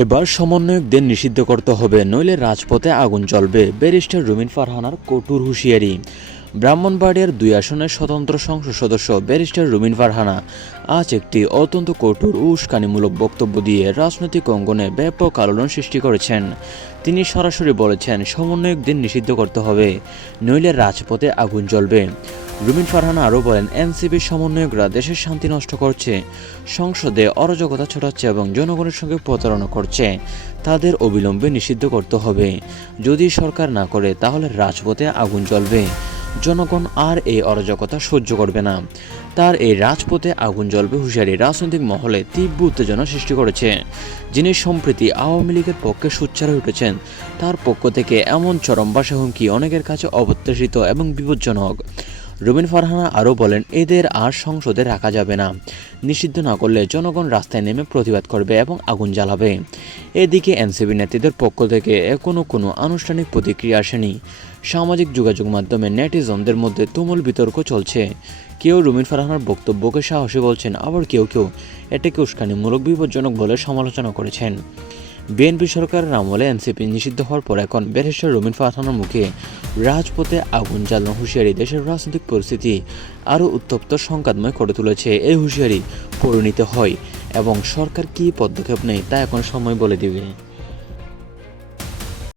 এবার সমন্বয়কদের নিষিদ্ধ করতে হবে, নইলে রাজপথে আগুন জ্বলবে। ব্যারিস্টার রুমিন ফারহানার কঠোর হুঁশিয়ারি। ব্রাহ্মণবাড়িয়ার 2 আসনের স্বতন্ত্র সংসদ সদস্য ব্যারিস্টার রুমিন ফারহানা আজ একটি অত্যন্ত কঠোর ও উস্কানিমূলক বক্তব্য দিয়ে রাজনৈতিক অঙ্গনে ব্যাপক আলোড়ন সৃষ্টি করেছেন। তিনি সরাসরি বলেছেন, সমন্বয়কদের নিষিদ্ধ করতে হবে, নইলে রাজপথে আগুন জ্বলবে। রুমিন ফারহানা আরও বলেন, এনসিপির সমন্বয়করা দেশের শান্তি নষ্ট করছে, সংসদে অরাজকতা ছড়াচ্ছে এবং জনগণের সঙ্গে প্রতারণা করছে। তাদের অবিলম্বে নিষিদ্ধ করতে হবে। যদি সরকার না করে তাহলে রাজপথে আগুন জ্বলবে। জনগণ আর এই অরাজকতা সহ্য করবে না। তার এই রাজপথে আগুন জ্বলবে হুঁশিয়ারি রাজনৈতিক মহলে তীব্র উত্তেজনা সৃষ্টি করেছে। যিনি সম্প্রতি আওয়ামী লীগের পক্ষে সোচ্চার হয়ে উঠেছেন, তার পক্ষ থেকে এমন চরম ভাষা হুমকি অনেকের কাছে অপ্রত্যাশিত এবং বিপজ্জনক। রুমিন ফারহানা আরও বলেন, এদের আর সংসদে রাখা যাবে না। নিষিদ্ধ না করলে জনগণ রাস্তায় নেমে প্রতিবাদ করবে এবং আগুন জ্বালাবে। এদিকে এনসিপি নেতৃত্বের পক্ষ থেকে এখনও কোনো আনুষ্ঠানিক প্রতিক্রিয়া আসেনি। সামাজিক যোগাযোগ মাধ্যমে নেটিজনদের মধ্যে তুমুল বিতর্ক চলছে। কেউ রুমিন ফারহানার বক্তব্যকে সাহসী বলছেন, আবার কেউ এটাকে উস্কানিমূলক, বিপজ্জনক বলে সমালোচনা করেছেন। বিএনপি সরকারের আমলে এনসিপি নিষিদ্ধ হওয়ার পর এখন ব্যারিস্টার রুমিন ফারহানার মুখে রাজপথে আগুন জ্বালানোর হুঁশিয়ারি দেশের রাজনৈতিক পরিস্থিতি আরও উত্তপ্ত সংঘাতময় করে তুলেছে। এই হুঁশিয়ারি পরিণত হয় এবং সরকার কী পদক্ষেপ নেয় তা এখন সময় বলে দিবে।